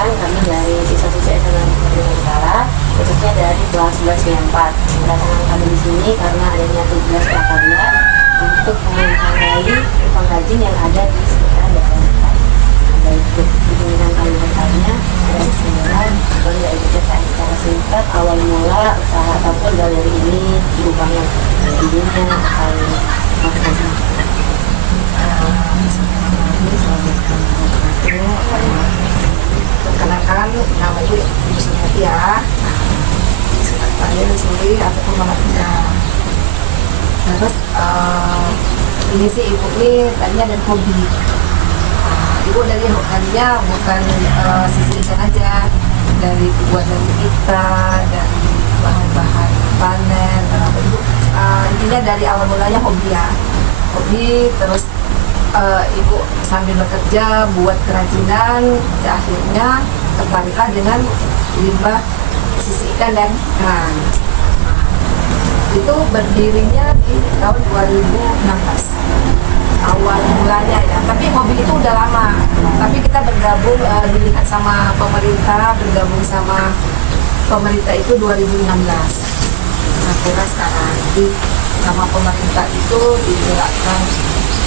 rekan-rekan kami dari siswa-siswa SMA Negeri Utara, khususnya dari kelas 11 B4. Kedatangan kami di sini karena adanya tugas prakarya untuk menghargai pengrajin yang ada di sekitar daerah kita. Baik bimbingan kami bertanya dari semula, kami dari ceritain secara singkat awal mula usaha ataupun galeri ini ibu banget idenya atau perkenalkan nama Ibu Sumiati ya, saya di sini ataupun malahnya. Terus ini sih ibu ini tadinya dari hobi. Ibu dari hobinya bukan sisi ikan aja, dari pembuatan kita, dari bahan-bahan panen. Ibu intinya dari awal mulanya hobi ya, hobi terus. Ibu sambil bekerja buat kerajinan, akhirnya tertariklah dengan limbah sisi ikan dan kerang. Itu berdirinya di tahun 2016 awal mulanya ya, tapi hobi itu udah lama, tapi kita bergabung dilihat sama pemerintah, bergabung sama pemerintah itu 2016 sampai sekarang. Jadi sama pemerintah itu digerakkan,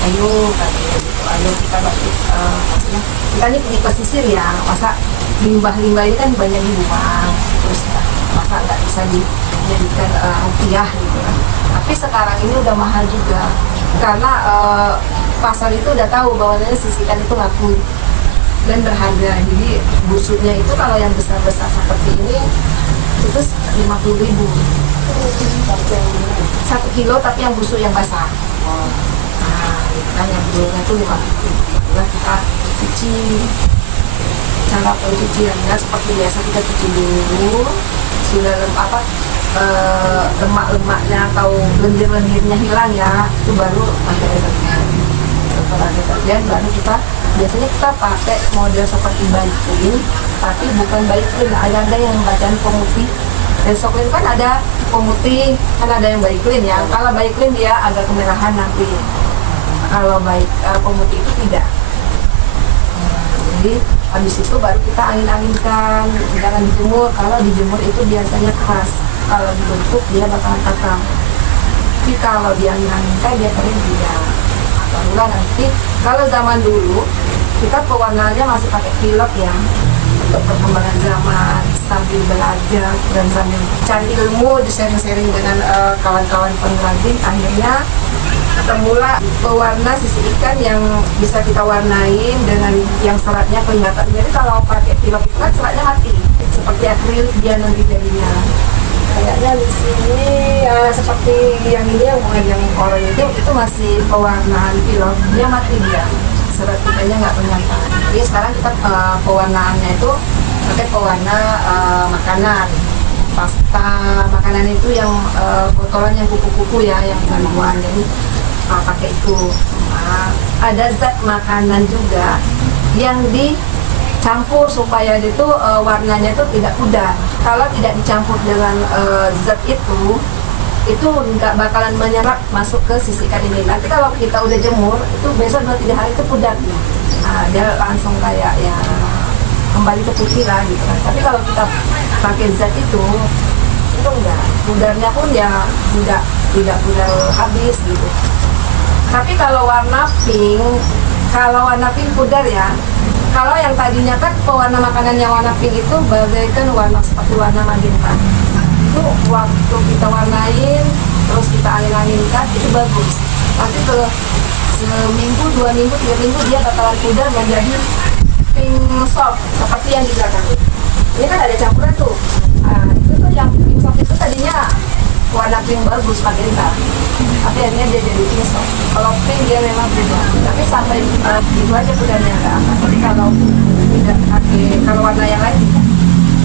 ayo katanya gitu, ayo kita balik, maksudnya kita ini di pesisir ya, masa limbah-limbah ini kan banyak dibuang, terus masa nggak bisa dijadikan rupiah gitu kan. Tapi sekarang ini udah mahal juga, karena pasar itu udah tahu bahwa sisikan itu laku dan berharga. Jadi busuknya itu kalau yang besar-besar seperti ini itu 50.000 1 kilo, tapi yang busuk yang basah. Nah, yang busuknya itu 50.000. Nah, kita cuci. Cara pencuciannya seperti biasa, kita cuci dulu, sudah lemak-lemaknya atau lendir-lendirnya hilang ya, itu baru pakai deterjen. Setelah deterjen baru biasanya kita pakai model seperti baik clean, tapi bukan baik clean, ada yang bacaan pemutih. Dan Soklin kan ada pemutih, kan ada yang baik clean ya. Kalau baik clean dia agak kemerahan nanti. Kalau baik pemutih itu tidak. Jadi habis itu baru kita angin-anginkan, jangan dijemur. Kalau dijemur itu biasanya keras, kalau dibentuk dia bakalan katang. Tapi kalau diangin-anginkan dia kering dia. Barulah nanti, kalau zaman dulu kita pewarnaannya masih pakai pilot ya. Untuk perkembangan zaman, sambil belajar dan sambil cari ilmu, sharing-sharing dengan kawan-kawan pengrajin, akhirnya ketemulah pewarna sisi ikan yang bisa kita warnain dengan yang seratnya kelihatan. Jadi kalau pakai pilot itu kan seratnya mati, seperti akrilik dia nanti jadinya. Kayaknya di sini seperti yang ini yang orang itu masih pewarnaan pilot, dia mati dia. Serat kitanya nggak kelihatan. Jadi sekarang kita pewarnaannya itu pakai pewarna makanan, pasta makanan itu yang botolan yang kuku-kuku ya, yang ribuan. Jadi pakai itu. Ada zat makanan juga yang dicampur supaya itu warnanya itu tidak pudar. Kalau tidak dicampur dengan zat itu nggak bakalan menyerap masuk ke sisi ikan ini. Nanti kalau kita udah jemur, itu besok 2-3 hari itu pudar. Nah, dia langsung kayak ya kembali ke putih lah gitu kan. Tapi kalau kita pakai zat itu enggak, pudarnya pun ya tidak pudar habis gitu. Tapi kalau warna pink pudar ya. Kalau yang tadinya kan pewarna makanan yang warna pink itu bagaikan warna seperti warna magenta. Itu waktu kita warnain terus kita angin-anginkan itu bagus. Nanti kalau seminggu, 2 minggu, 3 minggu dia bakalan pudar menjadi pink soft seperti yang di belakang. Ini kan ada campuran tuh. Itu tuh yang pink soft itu tadinya warna pink bagus magenta, tapi akhirnya dia jadi pink soft. Kalau pink dia memang pudar, tapi sampai itu aja pudarnya nggak akan. Jadi kalau tidak pakai, kalau warna yang lain tidak.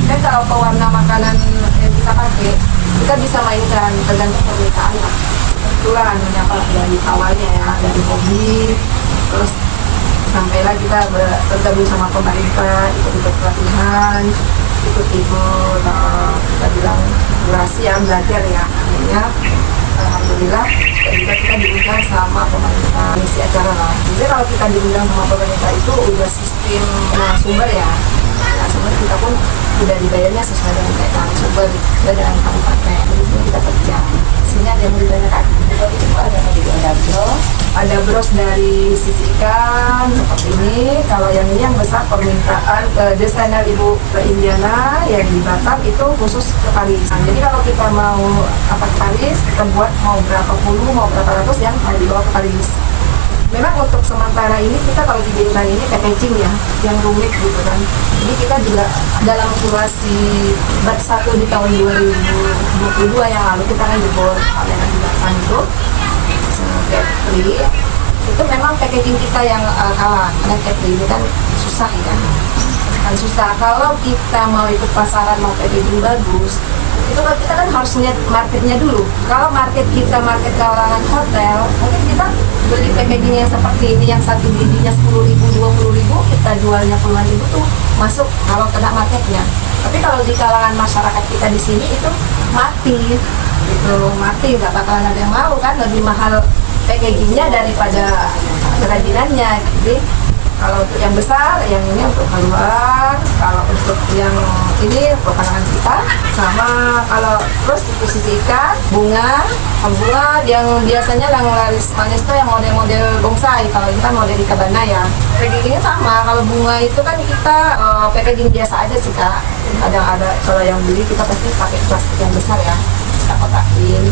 Dan kalau pewarna makanan yang kita pakai, kita bisa mainkan tergantung permintaan lah. Itulah anunya dari awalnya ya, dari hobi, terus sampailah kita bergabung sama pemerintah, ikut pelatihan, ikut kita bilang durasi yang belajar ya. Akhirnya alhamdulillah juga kita diundang sama pemerintah, misi acara lah. Jadi kalau kita diundang sama pemerintah itu udah sistem sumber ya. Cuma kita pun udah dibayarnya sesuai dengan kayak sumber dengan kabupaten. Jadi sini kita kerja. Sini ada yang lebih banyak lagi. Itu ada tadi ada bros. Ada bros dari sisi ikan seperti ini. Kalau yang ini yang besar permintaan desainer Ibu ke Indiana yang di Batam itu khusus ke Paris. Nah, jadi kalau kita mau apa ke Paris, kita buat mau berapa puluh, mau berapa ratus yang mau dibawa ke Paris. Memang untuk sementara ini kita kalau di Bintang ini packaging ya, yang rumit gitu kan. Jadi kita juga dalam kurasi batch 1 di tahun 2022 yang lalu kita kan jebol pameran di Batam itu Capri. Itu memang packaging kita yang kalah, karena Capri itu kan susah ya. Kan susah, kalau kita mau ikut pasaran mau packaging bagus, itu kan kita kan harus lihat marketnya dulu. Kalau market kita market kalangan hotel, mungkin kita beli packaging yang seperti ini yang satu bijinya 10.000, 20.000, kita jualnya puluhan ribu tuh masuk kalau kena marketnya. Tapi kalau di kalangan masyarakat kita di sini itu mati, itu mati, nggak bakalan ada yang mau kan, lebih mahal packagingnya daripada kerajinannya. Jadi kalau untuk yang besar, yang ini untuk keluar. Kalau untuk yang ini untuk kalangan kita, sama kalau terus posisi ikan, bunga yang biasanya yang laris manis itu yang model-model bonsai. Kalau ini kan model ikebana ya. Packagingnya sama. Kalau bunga itu kan kita packaging biasa aja sih kak. Ada kalau yang beli kita pasti pakai plastik yang besar ya. Kita kotakin,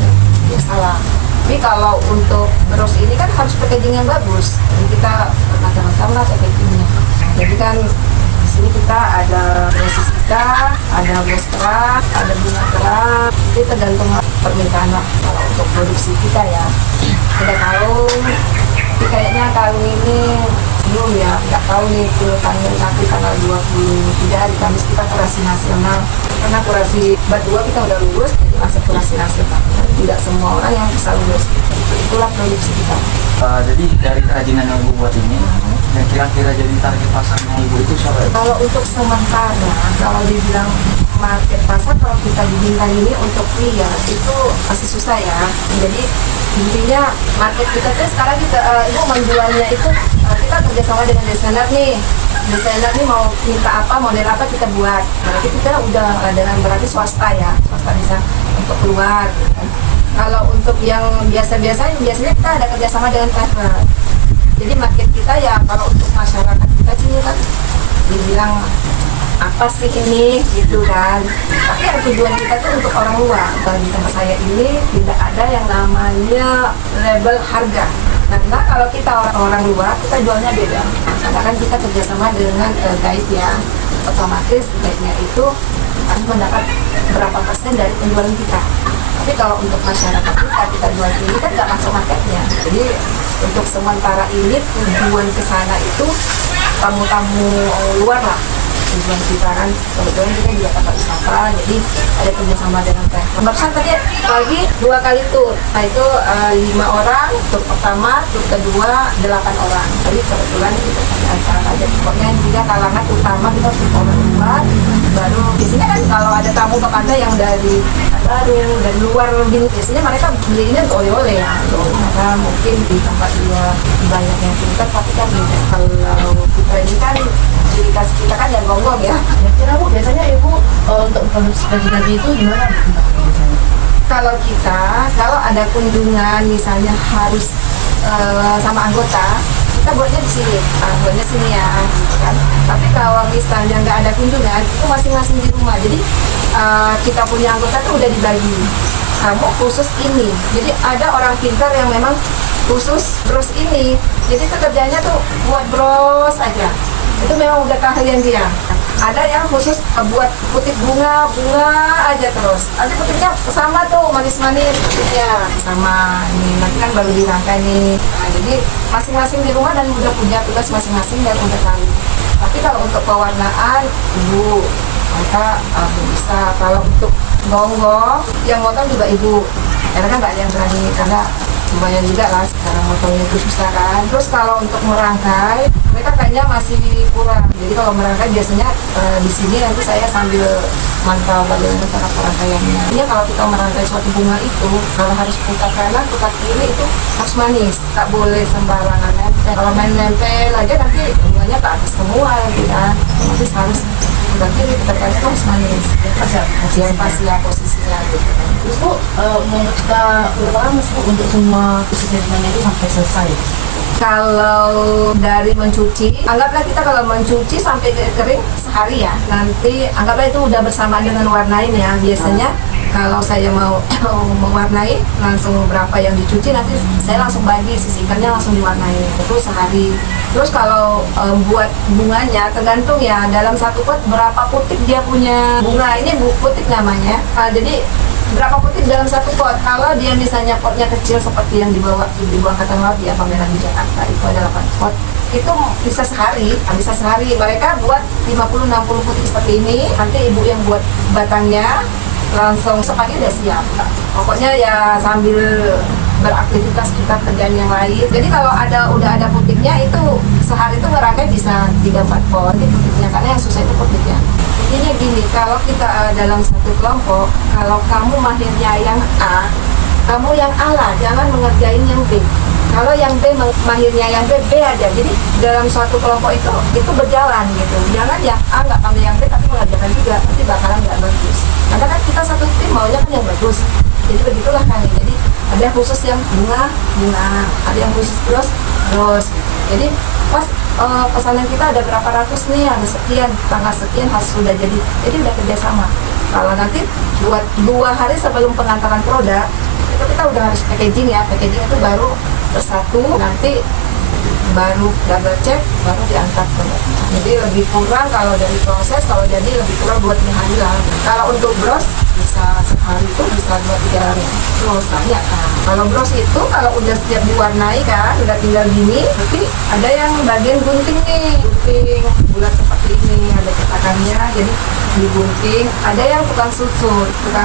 biasalah. Tapi kalau untuk bros ini kan harus packaging yang bagus. Jadi kita macam-macam lah packagingnya. Jadi kan di sini kita ada rosis kita, ada bros keras, ada bunga keras. Itu tergantung permintaan lah kalau untuk produksi kita ya. Kita tahu, tapi kayaknya kalung ini belum ya, nggak tahu nih tanggal nanti tanggal 23 hari Kamis kita kurasi nasional. Karena kurasi bat 2 kita udah lulus, jadi masuk kurasi nasional. Tidak semua orang yang bisa lulus. Itulah produksi kita. Jadi dari kerajinan yang Ibu buat ini, yang kira-kira jadi target pasarnya Ibu itu siapa ya? Kalau untuk sementara, kalau dibilang market pasar, kalau kita di Bintang ini untuk pria itu masih susah ya. Jadi intinya market kita tuh sekarang kita Ibu menjualnya itu kita kerjasama dengan desainer nih. Desainer nih mau minta apa, model apa kita buat. Berarti kita udah dengan berarti swasta ya, swasta bisa untuk keluar. Gitu kan. Kalau untuk yang biasanya kita ada kerjasama dengan private. Jadi market kita ya kalau untuk masyarakat kita sini kan dibilang apa sih ini gitu kan. Tapi yang tujuan kita tuh untuk orang luar. Kalau di tempat saya ini tidak ada yang namanya label harga. Karena kalau kita orang luar kita jualnya beda. Karena kan kita kerjasama dengan guide ya. Otomatis guide-nya itu harus mendapat berapa persen dari penjualan kita. Tapi kalau untuk masyarakat kita jual ini kan nggak masuk marketnya. Jadi untuk sementara ini tujuan ke sana itu tamu-tamu luar lah. Tujuan kita kan kebetulan kita juga tempat wisata, jadi ada kerjasama dengan travel. Barusan tadi pagi 2 kali tur, nah itu 5 orang, tur pertama, tur kedua 8 orang. Jadi kebetulan kita ada acara aja, pokoknya yang 3 kalangan utama kita tur orang luar, baru biasanya kan kalau ada tamu ke pantai yang dari baru dari luar gini, biasanya mereka belinya oleh-oleh ya, karena mungkin di tempat dia banyak yang pintar, tapi kan beda. Kalau kita ini kan ciri khas kita kan dari gonggong ya. Kira Bu, biasanya Ibu untuk produksi kerajinan itu gimana biasanya? Kalau ada kunjungan misalnya harus sama anggota, kita buatnya di sini, buatnya sini ya, gitu kan. Tapi kalau misalnya nggak ada kunjungan, itu masing-masing di rumah. Jadi kita punya anggota tuh udah dibagi. Kamu khusus ini. Jadi ada orang pintar yang memang khusus bros ini. Jadi itu kerjanya tuh buat bros aja. Itu memang udah keahlian dia. Ada yang khusus buat putih bunga aja terus. Ada putihnya sama tuh manis-manis putihnya sama. Ini nanti kan baru dirangkai nih. Nah, jadi masing-masing di rumah dan udah punya tugas masing-masing dan udah tahu. Tapi kalau untuk pewarnaan Ibu, maka bisa. Kalau untuk gonggong yang motong juga Ibu. Karena kan nggak ada yang berani karena lumayan juga lah sekarang motongnya itu susah kan. Terus kalau untuk merangkai mereka kayaknya masih kurang. Jadi kalau merangkai biasanya di sini nanti saya sambil mantau bagaimana cara perangkaiannya. Ini kalau kita merangkai suatu bunga itu kalau harus putar kanan, putar kiri itu harus manis. Tak boleh sembarangan nempel. Kalau main nempel aja nanti bunganya ke atas semua gitu kan. Nanti harus sebelah kiri, putar kanan itu harus manis. Yang pas ya posisinya gitu. Terus Bu, kita berapa lama sih Bu untuk semua treatmentnya itu sampai selesai? Kalau dari mencuci, anggaplah kita kalau mencuci sampai kering sehari ya. Nanti anggaplah itu udah bersamaan dengan warnain ya. Biasanya kalau saya mau mewarnai langsung berapa yang dicuci, nanti saya langsung bagi, sisihkannya langsung diwarnai. Itu sehari. Terus kalau buat bunganya tergantung ya, dalam satu pot berapa putik dia punya bunga. Ini putik namanya. Jadi berapa putik dalam satu pot. Kalau dia misalnya potnya kecil seperti yang dibuang Angkatan Laut ya, pameran di Jakarta itu ada 8 pot, itu bisa sehari. Mereka buat 50-60 putik seperti ini. Nanti ibu yang buat batangnya langsung sepagi udah siap. Pokoknya ya sambil beraktivitas kita kerjaan yang lain. Jadi kalau udah ada putiknya itu sehari itu ngerangkai bisa 3-4 pot putiknya, karena yang susah itu putiknya. Intinya gini, kalau kita dalam satu kelompok, kalau kamu mahirnya yang A, kamu yang A lah, jangan mengerjain yang B. Kalau yang B mahirnya yang B aja. Jadi dalam suatu kelompok itu berjalan gitu. Jangan yang A nggak pandai yang B tapi mengerjakan juga, nanti bakalan nggak bagus. Karena kan kita satu tim maunya kan yang bagus. Jadi begitulah kali. Jadi ada yang khusus yang bunga, ada yang khusus bros. Jadi pas pesanan kita ada berapa ratus nih, ada sekian, tanggal sekian harus sudah jadi udah kerjasama. Kalau nanti buat 2 hari sebelum pengantaran produk itu kita udah harus packaging ya. Packaging itu baru bersatu, nanti baru double check, baru diangkat produknya. Jadi lebih kurang kalau dari proses, kalau jadi lebih kurang 2-3 hari lah. Kalau untuk bros bisa sehari itu bisa 2-3 hari. Terus banyak kan. Kalau bros itu kalau udah siap diwarnai kan, udah tinggal gini, nanti ada yang bagian gunting nih, gunting bulat seperti ini, ada cetakannya, jadi digunting. Ada yang tukang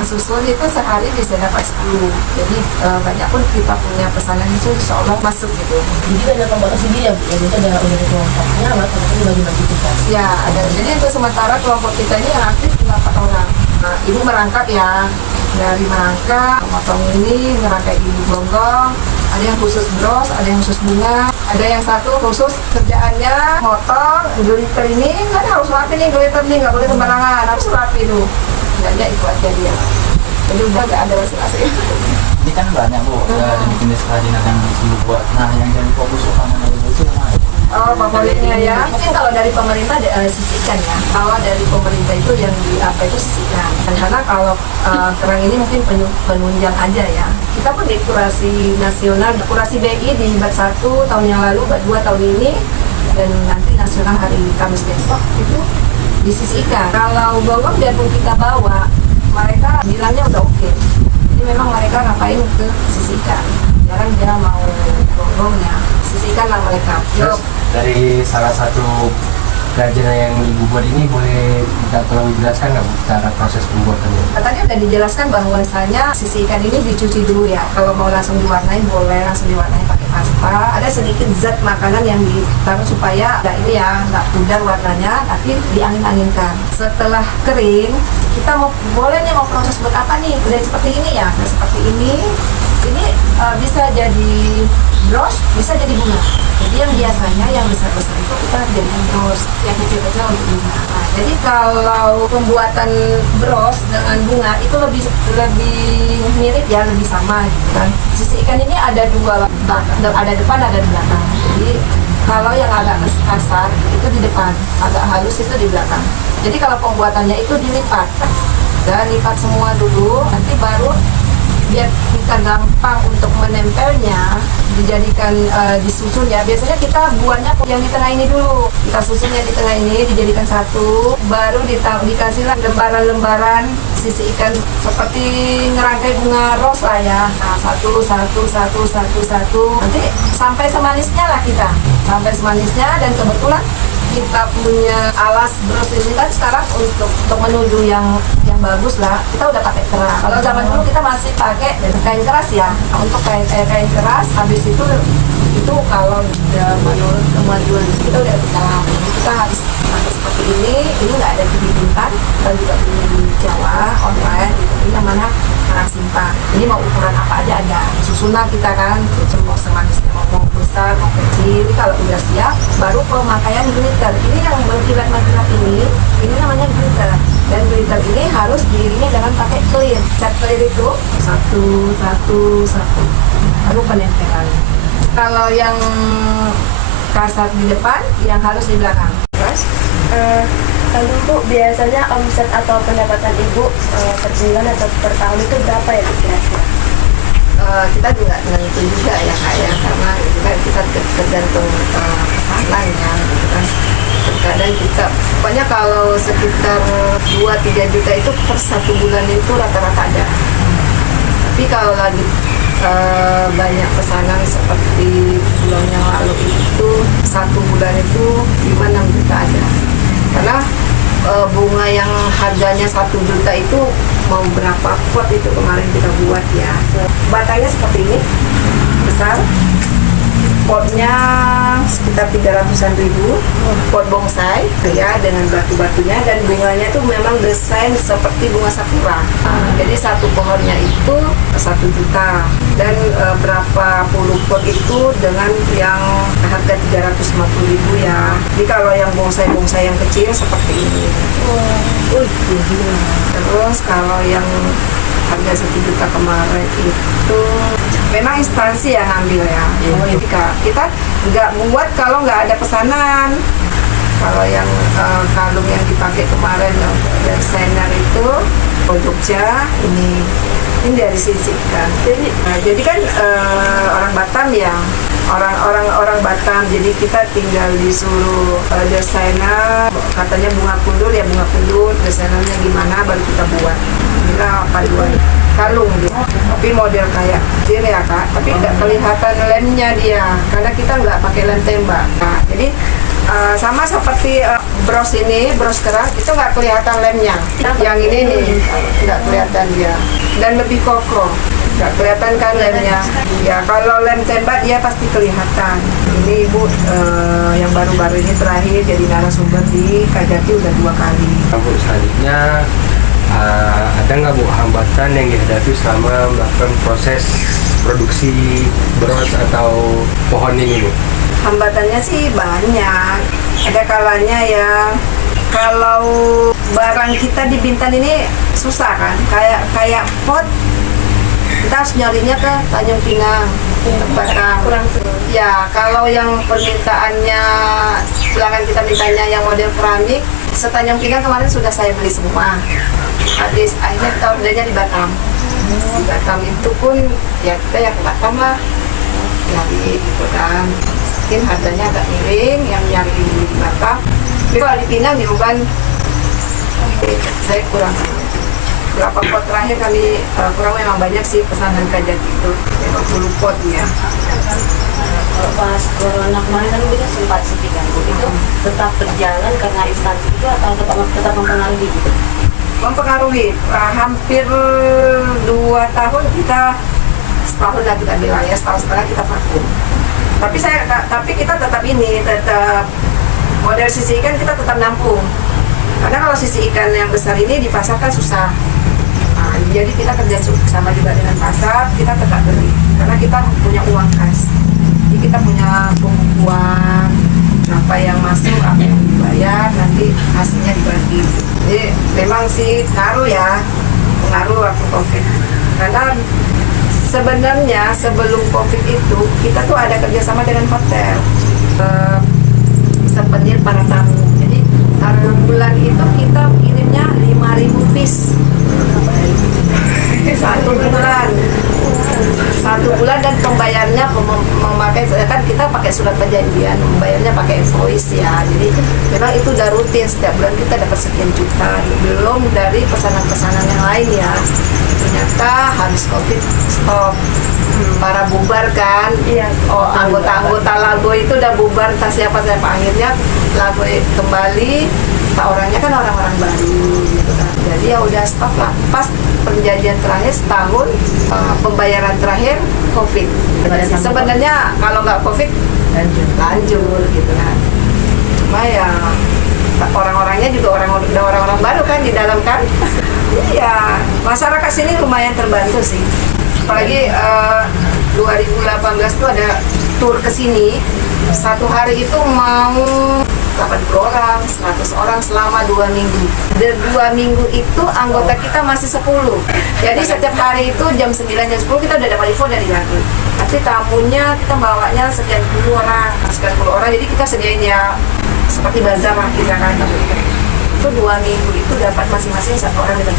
susun itu sehari bisa dapat 10. Jadi banyak pun kita punya pesanan itu insya Allah masuk gitu. Jadi ada pembatas sendiri ya Bu, ya jadi udah kelompoknya lah, kemudian bagi-bagi tugas. Ya ada. Jadi untuk sementara kelompok kita ini yang aktif cuma 4 orang. Nah, ibu merangkap ya, dari merangkap, memotong ini, merangkai ibu gonggong, ada yang khusus bros, ada yang khusus bunga, ada yang satu khusus kerjaannya motong, glitter ini, kan harus rapi nih glitter nih, nggak boleh sembarangan, harus rapi dulu. Jadi itu aja dia. Jadi udah nggak ada basa-basi. Ini kan banyak Bu, jenis kerajinan yang ibu buat. Nah, yang jadi fokus utama dari ibu itu yang mana? Oh, favoritnya ya. Mungkin kalau dari pemerintah sisihkan ya. Kalau dari pemerintah itu yang itu sisihkan. Karena kalau kerang ini mungkin penunjang aja ya. Kita pun di kurasi nasional, kurasi BI di bat 1 tahun yang lalu, bat 2 tahun ini, dan nanti nasional hari Kamis besok itu disisihkan. Kalau gonggong biarpun kita bawa, mereka bilangnya udah oke. Jadi memang mereka ngapain ke sisihkan. Jarang dia mau gonggongnya. Sisihkanlah mereka. Yuk. Dari salah satu kerajinan yang ibu buat ini boleh kita tolong dijelaskan nggak Bu cara proses pembuatannya? Tadi udah dijelaskan bahwasanya sisi ikan ini dicuci dulu ya. Kalau mau langsung diwarnai boleh langsung diwarnai pakai pasta. Ada sedikit zat makanan yang ditaruh supaya ini ya nggak pudar warnanya, tapi diangin-anginkan. Setelah kering kita boleh nih mau proses buat apa nih? Udah seperti ini ya, udah seperti ini. Ini bisa jadi bros, bisa jadi bunga. Jadi yang biasanya yang besar-besar itu kita jadikan bros, yang kecil-kecil untuk bunga. Nah, jadi kalau pembuatan bros dengan bunga itu lebih mirip ya, lebih sama gitu kan. Sisi ikan ini ada 2, ada depan, ada di belakang. Jadi kalau yang agak kasar itu di depan, agak halus itu di belakang. Jadi kalau pembuatannya itu dilipat, dan lipat semua dulu, nanti baru biar kita gampang untuk menempelnya, dijadikan disusun ya. Biasanya kita buatnya yang di tengah ini dulu, kita susunnya di tengah ini, dijadikan satu, baru dikasihlah lembaran-lembaran sisi ikan seperti ngerangkai bunga ros lah ya. Nah, satu, nanti sampai semanisnya lah kita, sampai semanisnya. Dan kebetulan kita punya alas bros ini kan sekarang untuk menuju yang bagus lah, kita udah pakai keras. Kalau zaman dulu kita masih pakai kain keras ya. Nah, untuk kain keras, habis itu kalau menurut kemajuan kita udah kita harus pakai seperti ini nggak ada di Bintan, kita juga punya di Jawa online gitu. Ini yang mana sekarang simpan. Ini mau ukuran apa aja ada. Susunan kita kan, mau semanisnya mau besar, mau kecil. Ini kalau udah siap, baru pemakaian glitter. Ini yang mengkilat-kilat ini namanya glitter. Dan glitter ini harus diiringi dengan pakai clear. Cat clear itu satu, baru penempelan. Kalau yang kasar di depan, yang halus di belakang. Terus, Lalu Bu, biasanya omset atau pendapatan Ibu per bulan atau per tahun itu berapa ya Bu kira-kira? kita juga menentu juga ya Kak ya, karena juga kita tergantung pesanan ya gitu kan. Terkadang kita pokoknya kalau sekitar 2-3 juta itu per 1 bulan itu rata-rata ada. Tapi kalau lagi banyak pesanan seperti bulan yang lalu itu 1 bulan itu 5-6 juta ada. Karena bunga yang harganya 1 juta itu mau berapa pot itu kemarin kita buat ya. Batangnya seperti ini, besar. Potnya sekitar 300-an ribu, pot bonsai ya dengan batu-batunya, dan bunganya itu memang desain seperti bunga sakura. Jadi satu pohonnya itu 1 juta dan berapa puluh pot itu dengan yang harga 350 ribu ya. Jadi kalau yang bonsai-bonsai yang kecil seperti ini. Terus kalau yang harga 1 juta kemarin itu memang instansi yang ngambil ya. Jadi kita nggak buat kalau nggak ada pesanan. Kalau yang kalung yang dipakai kemarin desainer itu Jogja ini dari sisihkan. Jadi kan orang Batam ya. Orang Batam, jadi kita tinggal disuruh desainer, katanya bunga kundur ya bunga kundur, desainernya gimana baru kita buat. Inilah paduan kalung gitu. Tapi model kayak kecil ya Kak, tapi nggak kelihatan lemnya dia, karena kita nggak pakai lem tembak. Nah, jadi sama seperti bros ini, bros keras itu nggak kelihatan lemnya. Yang ini nih nggak kelihatan dia, dan lebih kokoh. Nggak kelihatan kan lemnya. Ya kalau lem tembak dia pasti kelihatan. Ini Ibu yang baru-baru ini terakhir jadi narasumber di Kajati udah 2 kali. Bu, selanjutnya ada nggak Bu hambatan yang dihadapi selama melakukan proses produksi bros atau pohon ini Bu? Hambatannya sih banyak. Ada kalanya ya kalau barang kita di Bintan ini susah kan, kayak pot kita harus nyarinya ke Tanjung Pinang, Batam. Ya kalau yang permintaannya pelanggan kita mintanya yang model keramik, se-Tanjung Pinang kemarin sudah saya beli semua. Habis akhirnya kita ordernya di Batam. Di Batam itu pun ya kita ya ke Batam lah, nyari gitu kan. Mungkin harganya agak miring yang nyari di Batam. Tapi kalau di Pinang di Uban saya kurang. Berapa pot terakhir kami kurang, memang banyak sih pesanan Kajati itu 50 pot ya. Pas corona kemarin kan kita sempat sepi kan Bu, itu tetap berjalan karena instansi itu atau tetap mempengaruhi gitu? Mempengaruhi. Hampir 2 tahun kita, setahun lah kita bilang ya, setahun setengah kita vakum. Tapi kita tetap model sisi ikan kita tetap nampung. Karena kalau sisi ikan yang besar ini di pasar kan susah. Jadi kita kerja sama juga dengan pasar, kita tetap beli karena kita punya uang kas. Jadi kita punya pembukuan apa yang masuk, apa yang dibayar, nanti hasilnya dibagi. Jadi memang sih pengaruh waktu COVID. Karena sebenarnya sebelum COVID itu kita tuh ada kerjasama dengan hotel, souvenir para tamu. Jadi 1 bulan itu kita kirimnya 5.000 piece. 1 bulan dan pembayarnya memakai kan kita pakai surat perjanjian, membayarnya pakai invoice ya. Jadi memang itu udah rutin, setiap bulan kita dapat sekian juta, belum dari pesanan-pesanan yang lain ya. Ternyata habis COVID stop, para bubar kan. Anggota-anggota Lago itu udah bubar, entah siapa akhirnya Lago kembali. Orangnya kan orang-orang baru gitu kan. Jadi ya udah stop lah. Pas perjanjian terakhir setahun, pembayaran terakhir COVID. Sebenarnya kalau nggak COVID lanjut gitu kan. Cuma ya orang-orangnya juga orang-orang baru kan di dalam kan. Iya, masyarakat sini lumayan terbantu sih. Apalagi 2018 tuh ada tur ke sini. Satu hari itu mau 80 orang, 100 orang selama 2 minggu. Dan 2 minggu itu anggota kita masih 10. Jadi setiap hari itu jam 9, jam 10 kita udah dapat info dari Jakarta. Tapi tamunya kita bawanya sekian puluh orang, jadi kita sediain ya seperti bazar lah di Jakarta. Itu 2 minggu itu dapat masing-masing 1 orang gitu.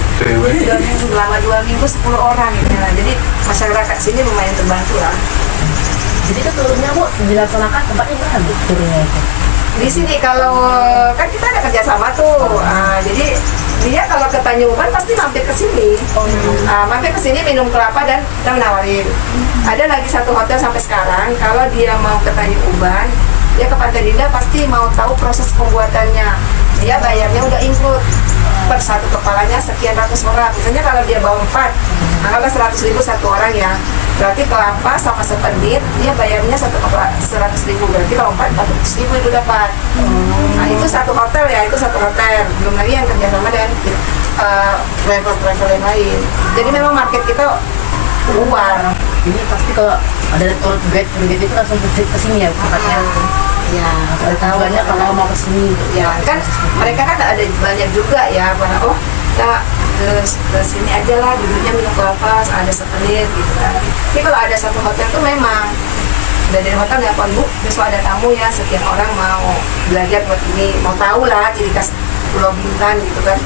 Selama 2 minggu 10 orang gitu. Nah, jadi masyarakat sini lumayan terbantu lah. Jadi itu turunnya Bu dilaksanakan tempatnya mana Bu turunnya itu? Di sini kalau kan kita ada kerjasama tuh, jadi dia kalau ke Tanjung Uban pasti mampir ke sini. Mampir ke sini minum kelapa dan kita menawarin. Ada lagi satu hotel sampai sekarang kalau dia mau ke Tanjung Uban, dia ke Pantai Dinda pasti mau tahu proses pembuatannya. Dia bayarnya udah include per satu kepalanya sekian ratus orang. Misalnya kalau dia bawa 4, anggaplah 100.000 satu orang ya. Berarti kelapa sama sepenit dia bayarnya satu kepala 100.000. Berarti kalau 400.000 itu dapat. Nah itu satu hotel ya, itu satu hotel. Belum lagi yang kerjasama dengan travel yang lain. Jadi memang market kita luar. Ini pasti kalau ada tour guide itu langsung ke sini ya tempatnya. Ya, Tujuannya kalau mau ke sini ya kan mereka kan ada banyak juga ya para kita ke sini aja lah duduknya minum kelapa ada sepenit gitu kan. Tapi kalau ada satu hotel tuh memang dari hotel nelfon Bu besok ada tamu ya sekian orang mau belajar buat ini, mau tahu lah ciri khas Pulau Bintan gitu kan.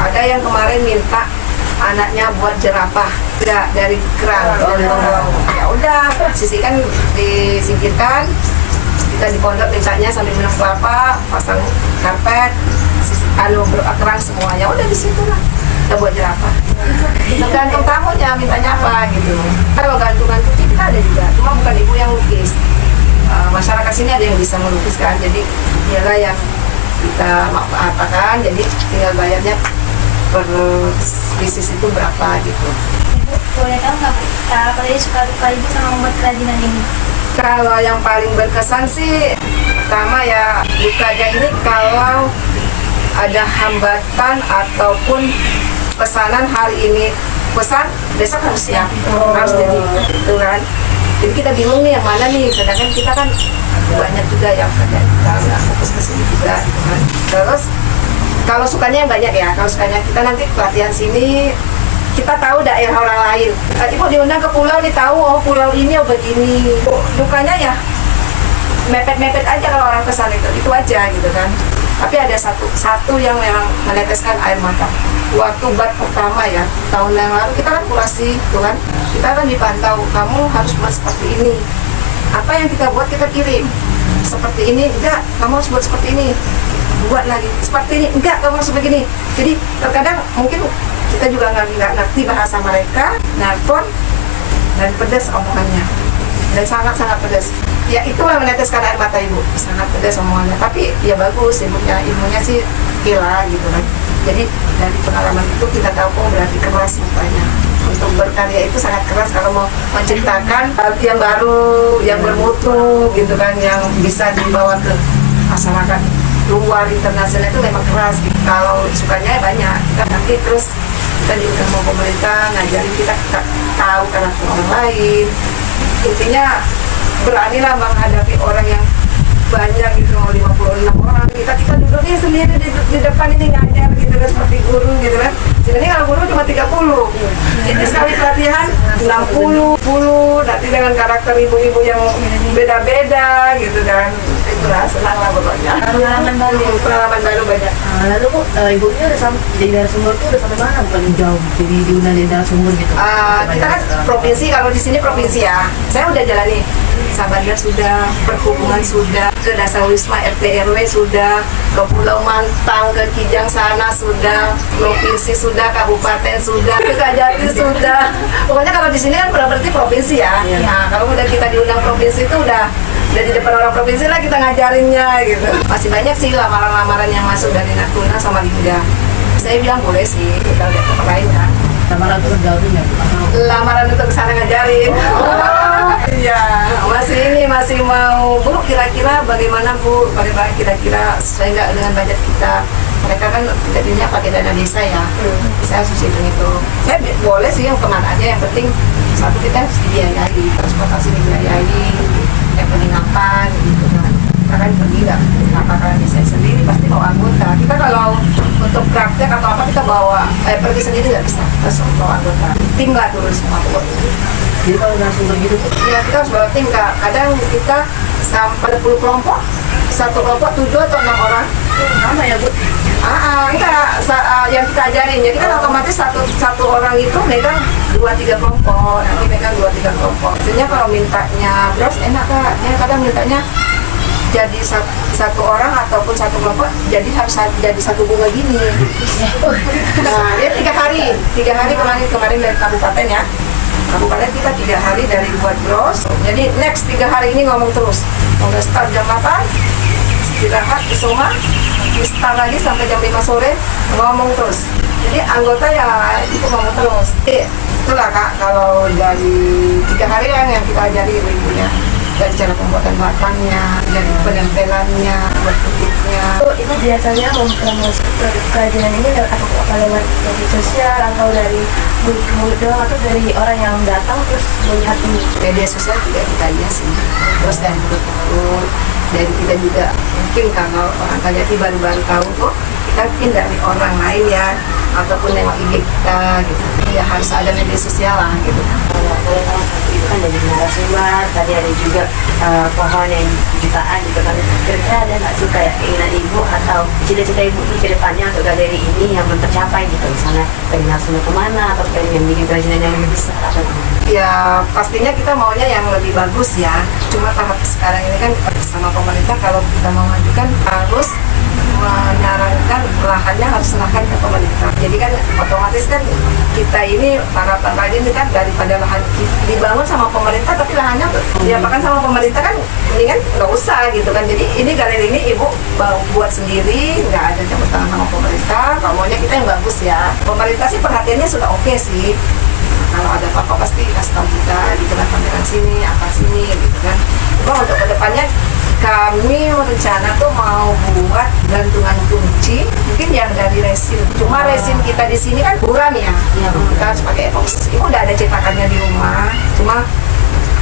Ada yang kemarin minta anaknya buat jerapah dari keran. Ya udah sisihkan, disingkirkan, kita di pondok mintanya sambil minum kelapa, pasang karpet, kerang semuanya, udah di situ lah kita buat jerapah. Tergantung tamunya mintanya apa gitu. Kalau gantungan kunci kita ada juga, cuma bukan ibu yang lukis. Masyarakat sini ada yang bisa melukis kan, jadi dialah yang kita manfaatkan, jadi tinggal bayarnya per spesies itu berapa gitu. Ibu, boleh tahu nggak Bu, apa tadi suka lupa Ibu sama membuat kerajinan ini? Kalau yang paling berkesan sih, pertama ya dukanya ini kalau ada hambatan ataupun pesanan hari ini pesan, besok harus siap, harus jadi itu kan. Jadi kita bingung nih yang mana nih, sedangkan kita kan banyak juga yang ada kita nggak fokus ke sini juga gitu kan. Terus kalau sukanya yang banyak ya, kalau sukanya kita nanti pelatihan sini kita tahu daerah orang lain. Ibu diundang ke pulau nih, tahu oh pulau ini oh begini. Dukanya ya mepet-mepet aja kalau orang pesan itu aja gitu kan. Tapi ada satu yang memang meneteskan air mata. Waktu bat pertama ya, tahun yang lalu kita kan kurasi tuh kan. Kita kan dipantau, kamu harus buat seperti ini. Apa yang kita buat kita kirim. Seperti ini, enggak, kamu harus buat seperti ini. Buat lagi, seperti ini, enggak, kamu harus begini. Jadi terkadang mungkin kita juga nggak ngerti bahasa mereka, nelpon dan pedas omongannya, dan sangat-sangat pedas. Ya itulah meneteskan air mata ibu, sangat pedas omongannya. Tapi ya bagus, ilmunya sih gila gitu kan. Jadi dari pengalaman itu kita tahu kok berarti keras mukanya. Untuk berkarya itu sangat keras kalau mau menciptakan yang baru, yang bermutu gitu kan, yang bisa dibawa ke masyarakat luar internasional itu memang keras. Kalau sukanya banyak, kita nanti terus kita juga mau pemerintah ngajarin kita tahu karakter orang lain. Intinya beranilah menghadapi orang yang banyak gitu, 56 orang. Kita duduknya sendiri di depan ini ngajar gitu kan, seperti guru gitu kan. Sebenarnya kalau guru cuma 30. Jadi sekali pelatihan 60, nanti dengan karakter ibu-ibu yang beda-beda gitu kan. Itulah senang lah pokoknya. Pengalaman baru banyak. Lalu Bu, ibunya udah di daerah sumur tuh udah sampai mana? Bukan jauh, jadi diundang di daerah sumur gitu. Kita kan provinsi, kalau di sini provinsi ya. Saya udah jalani. Sabandar sudah, perhubungan sudah, ke Dasar Wisma RT RW sudah, ke Pulau Mantang, ke Kijang sana sudah, provinsi sudah, kabupaten sudah, ke Kajati sudah. Pokoknya kalau di sini kan berarti provinsi ya. Nah, kalau udah kita diundang provinsi itu udah di depan orang provinsi lah kita ngajarinnya gitu. Masih banyak sih lamaran-lamaran yang masuk dari Natuna sama Lingga. Saya bilang boleh sih, kita lihat tempat lain kan. Lamaran untuk gaulnya? Lamaran untuk kesana ngajarin. Iya, masih mau Bu, kira-kira bagaimana Bu? Bagaimana kira-kira sesuai nggak dengan budget kita? mereka kan jadinya pakai dana desa ya. Saya harus hitung. Saya boleh sih yang kemana aja, yang penting satu kita harus dibiayai, transportasi dibiayai, yang penginapan gitu kan. Kita kan pergi nggak apakah saya sendiri, pasti bawa anggota. Kita kalau untuk praktek atau apa kita bawa pergi sendiri nggak bisa, kita harus bawa anggota. Tim lah dulu semua tuh. Jadi kalau langsung begitu tuh, Ya kita harus bawa tim, Kak. Kadang kita sampai 10 kelompok, satu kelompok 7 atau 6 orang. sama ya Bu? Enggak, yang kita ajarin. Jadi kan otomatis satu orang itu megang 2-3 kelompok, nanti megang 2-3 kelompok. Maksudnya kalau mintanya bros enak Kak, ya kadang mintanya jadi satu orang ataupun satu kelompok, jadi harus jadi satu bunga gini. Nah, dia 3 hari kemarin dari kabupaten ya. Kabupaten kita 3 hari dari buat bros. Jadi next 3 hari ini ngomong terus. Udah start jam 8, istirahat di rumah, start lagi sampai jam 5 sore ngomong terus. Jadi anggota ya itu ngomong terus. Itulah Kak, kalau dari 3 hari yang kita ajari ibu-ibunya, dari cara pembuatan batangnya, dari penempelannya, buat tutupnya. Ibu biasanya mempromosi produk kerajinan ini lewat apa, lewat media sosial atau dari mulut ke mulut doang, atau dari orang yang datang terus melihat ini? Media sosial juga kita sih, terus dari mulut, dari kita juga mungkin kalau orang Kajati baru-baru tahu tuh, kita mungkin dari orang lain ya, ataupun lewat IG kita gitu. Ya harus ada media sosial lah gitu. Boleh tahu itu kan dari narasumber, tadi ada juga pohon yang jutaan gitu kan. Kira-kira ada nggak sih kayak keinginan ibu atau cita-cita ibu nih ke depannya untuk galeri ini yang belum tercapai gitu, misalnya pengen narasumber kemana atau pengen bikin kerajinan yang lebih besar atau gimana? Ya pastinya kita maunya yang lebih bagus ya. Cuma tahap sekarang ini kan sama pemerintah, kalau kita mau majukan harus menyarankan lahannya harus serahkan ke pemerintah. Jadi kan otomatis kan kita ini para pengrajin ini kan daripada lahan dibangun sama pemerintah tapi lahannya diapakan sama pemerintah kan mendingan nggak usah gitu kan. Jadi ini galeri ini ibu buat sendiri, nggak ada campur tangan sama pemerintah. Kalau maunya kita yang bagus ya. Pemerintah sih perhatiannya sudah oke sih. Kalau ada apa-apa pasti kasih tahu kita, gitu kan, pameran sini, apa sini gitu kan. Cuma untuk kedepannya kami rencana tuh mau buat gantungan kunci, mungkin yang dari resin. Cuma resin kita di sini kan buram ya, kita harus pakai epoxy. Itu udah ada cetakannya di rumah, cuma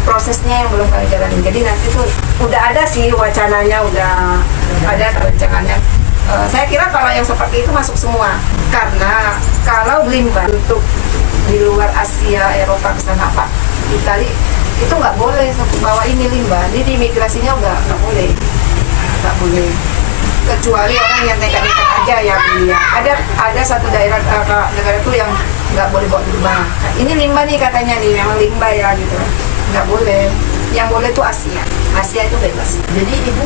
prosesnya yang belum kami jalanin. Jadi nanti tuh udah ada sih wacananya, udah ada rancangannya. Saya kira kalau yang seperti itu masuk semua, karena kalau limbah untuk di luar Asia, Eropa, ke sana Pak, Itali itu nggak boleh bawa ini limbah. Jadi di imigrasinya nggak boleh, kecuali orang yang nekat-nekat aja ya beli ya. Ada satu daerah negara tuh yang nggak boleh bawa limbah. Ini limbah nih katanya nih, memang limbah ya gitu, nggak boleh. Yang boleh tuh Asia itu bebas. Jadi ibu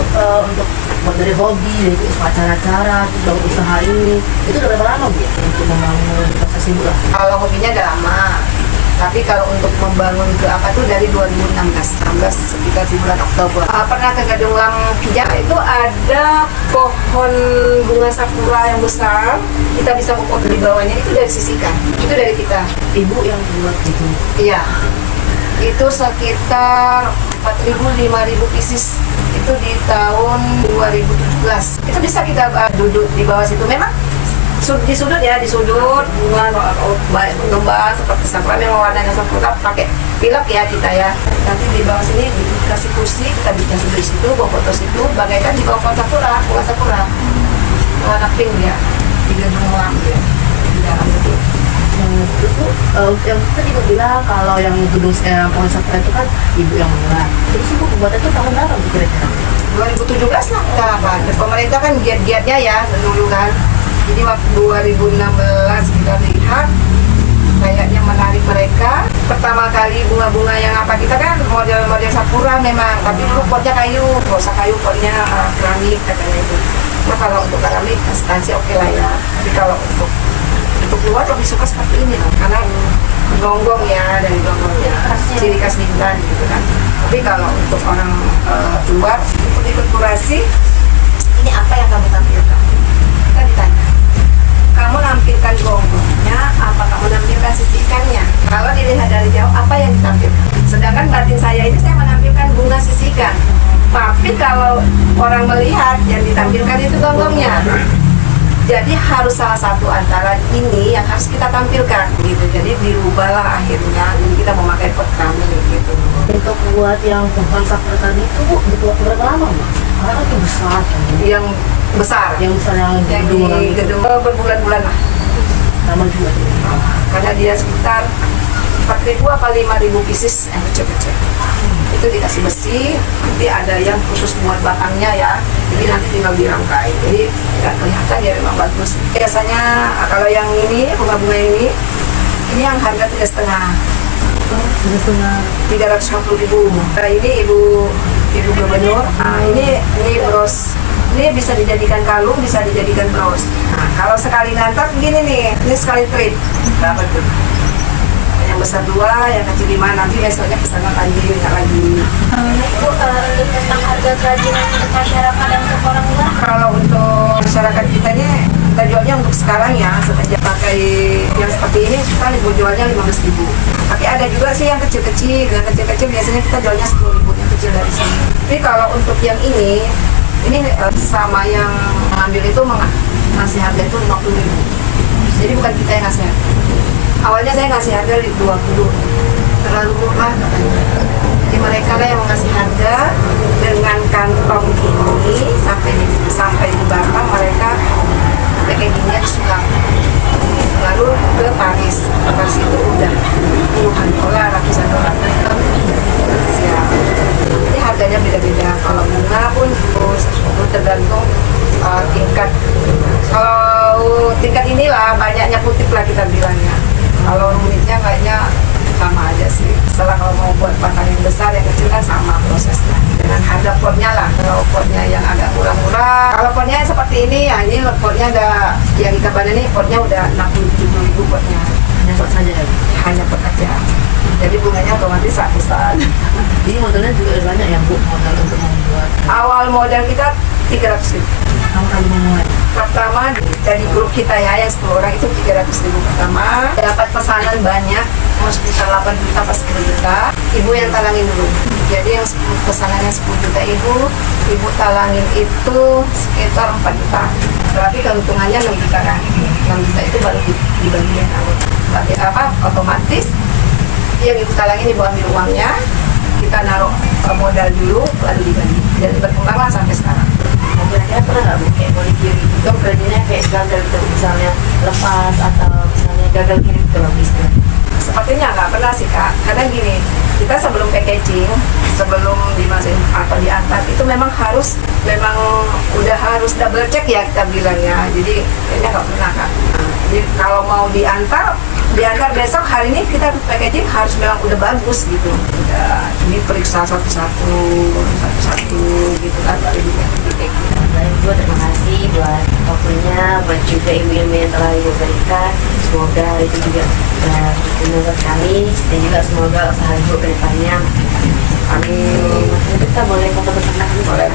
untuk buat dari hobi, dari acara-acara, untuk usaha ini, itu udah berapa lama Bu ya? Untuk membangun proses ibu lah? Kalau hobinya udah lama, tapi kalau untuk membangun ke apa tuh dari 2016 sekitar di bulan Oktober. Pernah ke Gading Lang Kijang, itu ada pohon bunga sakura yang besar, kita bisa foto di bawahnya, itu dari sisikan, itu dari kita. Ibu yang buat itu? Iya, itu sekitar 4.000-5.000 pieces, itu di tahun 2017. Itu bisa kita duduk di bawah situ, memang di sudut bunga ngembang seperti sakura, memang warnanya sakura, pakai pilek ya kita ya. Nanti di bawah sini dikasih kursi, kita bisa duduk di situ, bawa foto situ, bagaikan di bawah pohon sakura, bunga sakura, warna pink dia, di Gading Lang dia di dalam itu. Terus Bu, yang tadi ibu bilang kalau yang gedung pohon sakura itu kan ibu yang mulai. Terus ibu buat itu tahun berapa Bu kira-kira? 2017 lah kita apa? Pemerintah kan giat-giatnya ya dulu kan. Jadi waktu 2016 kita lihat kayaknya menarik mereka. Pertama kali bunga-bunga yang apa, kita kan model-model sakura memang, tapi dulu potnya kayu, nggak usah kayu, potnya keramik katanya itu. Nah kalau untuk keramik substansi oke lah ya. Tapi kalau untuk luar lebih suka seperti ini loh, karena gonggong ya, dari gonggongnya ciri khas Bintan gitu kan. Tapi kalau untuk orang luar ikut kurasi, ini apa yang kamu tampilkan? Kita ditanya, kamu nampilkan gonggongnya, apa kamu nampilkan sisi ikannya? Kalau dilihat dari jauh, apa yang ditampilkan? Sedangkan batin saya ini saya menampilkan bunga sisi ikan. Tapi kalau orang melihat yang ditampilkan itu gonggongnya. Jadi harus salah satu antara ini yang harus kita tampilkan gitu. Jadi dirubahlah akhirnya. Jadi kita memakai pot kami gitu. Untuk buat yang konsep tadi itu Bu, butuh waktu berapa lama Bu? Karena kan itu besar kan. Yang besar, Yang besar yang yang gedung di gedung berbulan-bulan lah. lama juga. Karena dia sekitar 4.000 apa 5.000 pieces yang kecil-kecil. Itu dikasih besi, nanti ada yang khusus buat batangnya ya. Jadi nanti tinggal dirangkai. Jadi nggak kelihatan ya memang bagus. Biasanya kalau yang ini bunga-bunga ini yang harga 3,5. Sudah setengah 350.000. Nah ini ibu gubernur. Nah ini bros. Ini bisa dijadikan kalung, bisa dijadikan bros. Nah kalau sekali ngantar begini nih, ini sekali trip. Berapa tuh? Yang besar 2, yang kecil 5. Nanti besoknya pesanan lagi, minta lagi. Ibu untuk tentang harga kerajinan untuk masyarakat dan untuk orang luar. Kalau untuk masyarakat kita ini, kita jualnya untuk sekarang ya, semenjak pakai yang seperti ini, kita jualnya 15.000. Tapi ada juga sih yang kecil-kecil. Yang kecil-kecil biasanya kita jualnya 10.000, yang kecil dari sini. Tapi kalau untuk yang ini sama yang mengambil itu ngasih harga itu 50.000. Jadi bukan kita yang ngasih harga. Awalnya saya ngasih harga 20, terlalu murah katanya. Jadi mereka lah yang mengasih harga dengan kantong ini sampai di Batam mereka packagingnya disulam. Lalu ke Paris itu udah puluhan dolar, ratusan dolar. Siap. Jadi harganya beda-beda. Kalau bunga pun tergantung tingkat. Kalau tingkat inilah banyaknya putih lah kita bilangnya. Kalau rumitnya kayaknya sama aja sih. Setelah kalau mau buat batang yang besar, yang kecil kan sama prosesnya. Dengan harga potnya lah. Kalau potnya yang agak murah-murah. Kalau potnya seperti ini, ya ini potnya ada yang ikatannya ini potnya udah 60-70 ribu potnya. hanya pot saja ya Bu? Hanya pot aja. Jadi bunganya otomatis ratusan. Jadi modalnya juga banyak ya Bu, modal untuk membuat. Awal modal kita 300 ribu. Kamu kali memulai. Pertama dari grup kita ya yang 10 orang itu 300.000 pertama. Dapat pesanan banyak, mau sekitar 8 juta pas 10 juta. Ibu yang talangin dulu. Jadi yang pesanannya 10 juta ibu talangin itu sekitar 4 juta. Berarti keuntungannya 6 juta kan. 6 juta itu baru dibagiin. Tapi otomatis yang ibu talangin ibu ambil uangnya, kita naruh modal dulu lalu dibagi. Dan berkembanglah sampai sekarang. Kira-kira pernah nggak Bu kayak mau dikirim itu kerajinan kayak gagal gitu, misalnya lepas atau misalnya gagal kirim ke logisnya? Sepertinya nggak pernah sih Kak, karena gini, kita sebelum packaging, sebelum dimasukin atau diantar itu memang udah harus double check ya kita bilangnya. Jadi kayaknya nggak pernah Kak. Jadi kalau mau diantar besok hari ini kita packaging harus memang udah bagus gitu. Udah diperiksa satu-satu gitu kan baru di packaging. Baik Bu, terima kasih buat waktunya, buat juga ilmu-ilmu yang telah Ibu berikan. Semoga itu juga berguna kami dan juga semoga usaha Ibu ke depannya. Amin. Kita boleh foto bersama? Boleh.